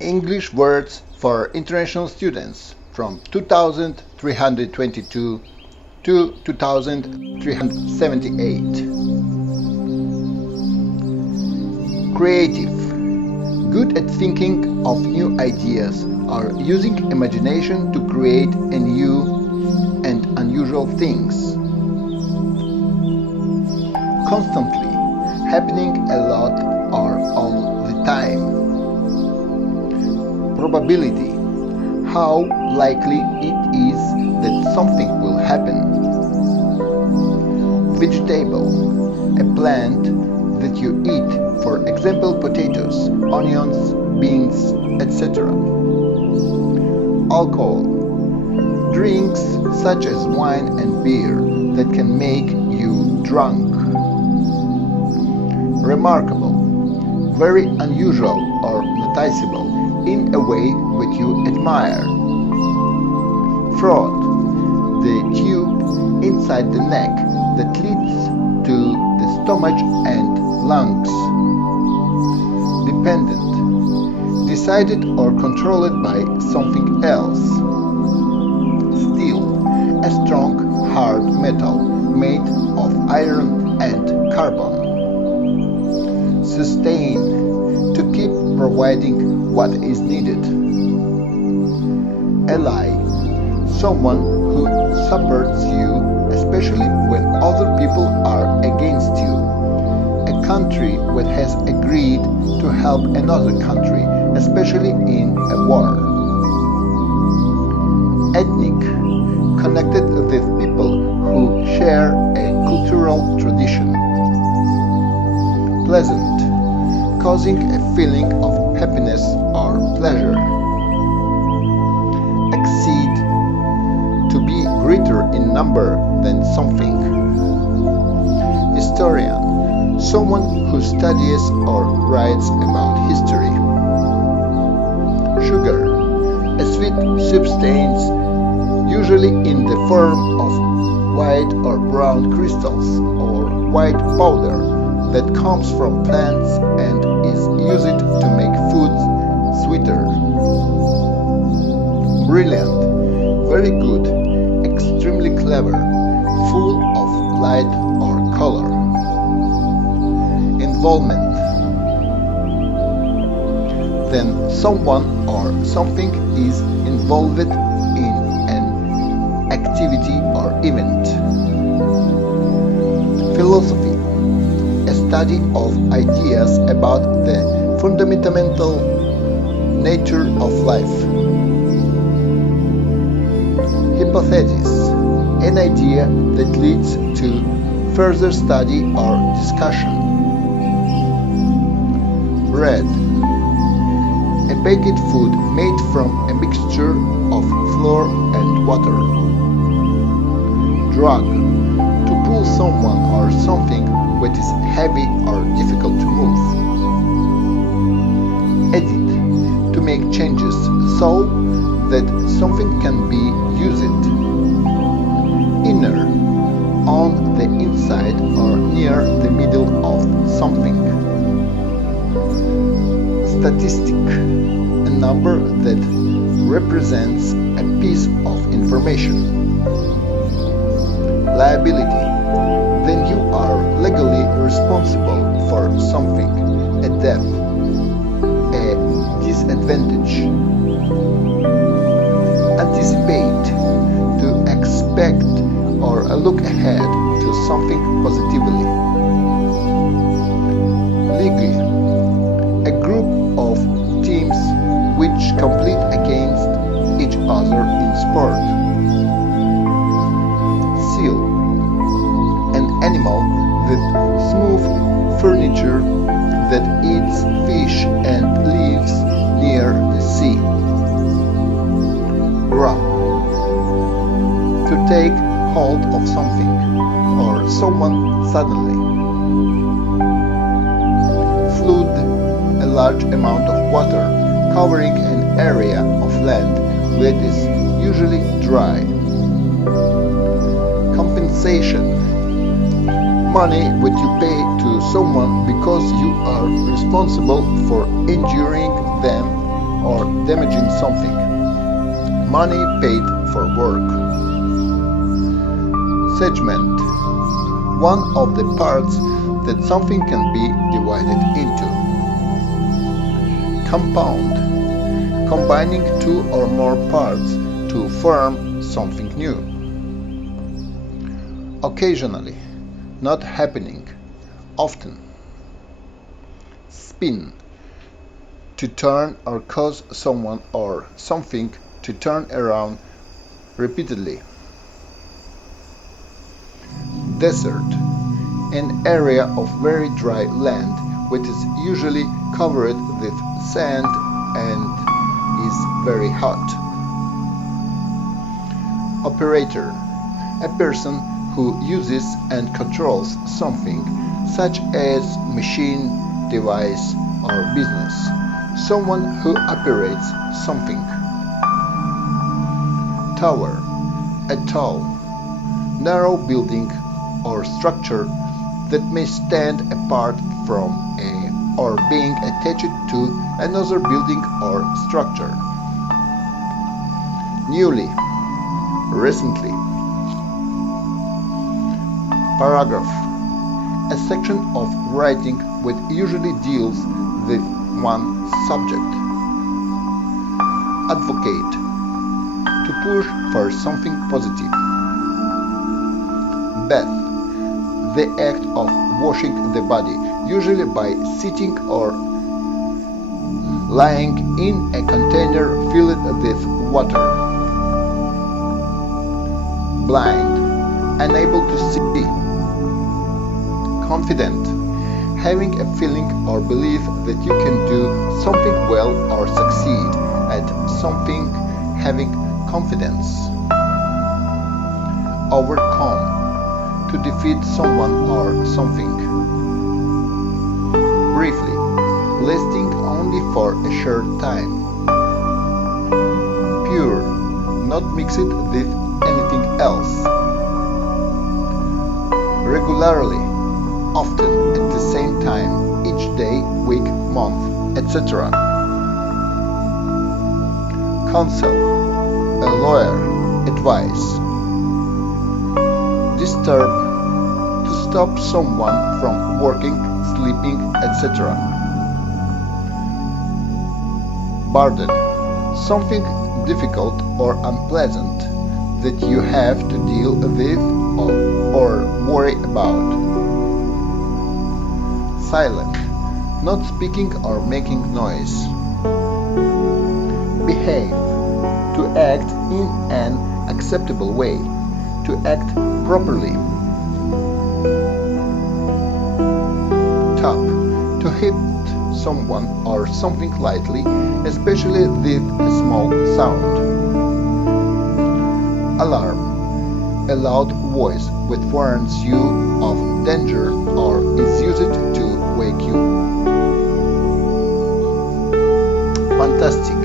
English words for international students from 2322 to 2378. Creative. Good at thinking of new ideas or using imagination to create a new and unusual things. Constantly. Happening a lot or all the time. Probability. How likely it is that something will happen. Vegetable. A plant that you eat, for example potatoes, onions, beans, etc. Alcohol. Drinks such as wine and beer that can make you drunk. Remarkable. Very unusual or noticeable in a way that you admire. Throat. The tube inside the neck that leads to the stomach and lungs. Dependent. Decided or controlled by something else. Steel. A strong, hard metal made of iron and carbon. Sustain. To keep providing what is needed. Ally. Someone who supports you, especially when other people are against you. A country that has agreed to help another country, especially in a war. Ethnic. Connected with people who share a cultural tradition. Pleasant. Causing a feeling of happiness or pleasure. Exceed. To be greater in number than something. Historian. Someone who studies or writes about history. Sugar. A sweet substance, usually in the form of white or brown crystals or white powder that comes from plants and is used to make food sweeter. Brilliant. Very good. Extremely clever. Full of light or color. Involvement. Then someone or something is involved in an activity or event. Philosophy. A study of ideas about the fundamental nature of life. Hypothesis. An idea that leads to further study or discussion. Bread. A baked food made from a mixture of flour and water. Drug. To pull someone or something that is heavy or difficult to move. Edit. To make changes so that something can be used. Inner. On the inside or near the middle of something. Statistic. A number that represents a piece of information. Liability. Then you are legally responsible for something, a debt, a disadvantage. Anticipate. To expect or look ahead to something positively. League. A group of teams which compete against each other in sport. Seal. An animal with smooth furniture that eats fish and lives near the sea. Grab. To take hold of something or someone suddenly. Flood. A large amount of water covering an area of land that is usually dry. Compensation. Money that you pay to someone because you are responsible for injuring them or damaging something. Money paid for work. Segment. One of the parts that something can be divided into. Compound. Combining two or more parts to form something new. Occasionally. Not happening. Often. Spin. To turn or cause someone or something to turn around repeatedly. Desert. An area of very dry land which is usually covered with sand and is very hot. Operator. A person who uses and controls something such as machine, device or business. Someone who operates something. Tower. A tall, narrow building or structure that may stand apart from or being attached to another building or structure. Newly. Recently. Paragraph. A section of writing which usually deals with one subject. Advocate. To push for something positive. Bath. The act of washing the body, usually by sitting or lying in a container filled with water. Blind. Unable to see. Confident. Having a feeling or belief that you can do something well or succeed at something, having confidence. Overcome. To defeat someone or something. Briefly. Lasting only for a short time. Pure. Not mixed with anything else. Regularly. Often at the same time, each day, week, month, etc. Counsel. A lawyer. Advice. Disturb. To stop someone from working, sleeping, etc. Burden. Something difficult or unpleasant that you have to deal with or worry about. Silent. Not speaking or making noise. Behave. To act in an acceptable way. To act properly. Tap. To hit someone or something lightly, especially with a small sound. Alarm. A loud voice which warns you of danger or is used to wake you. Fantastic.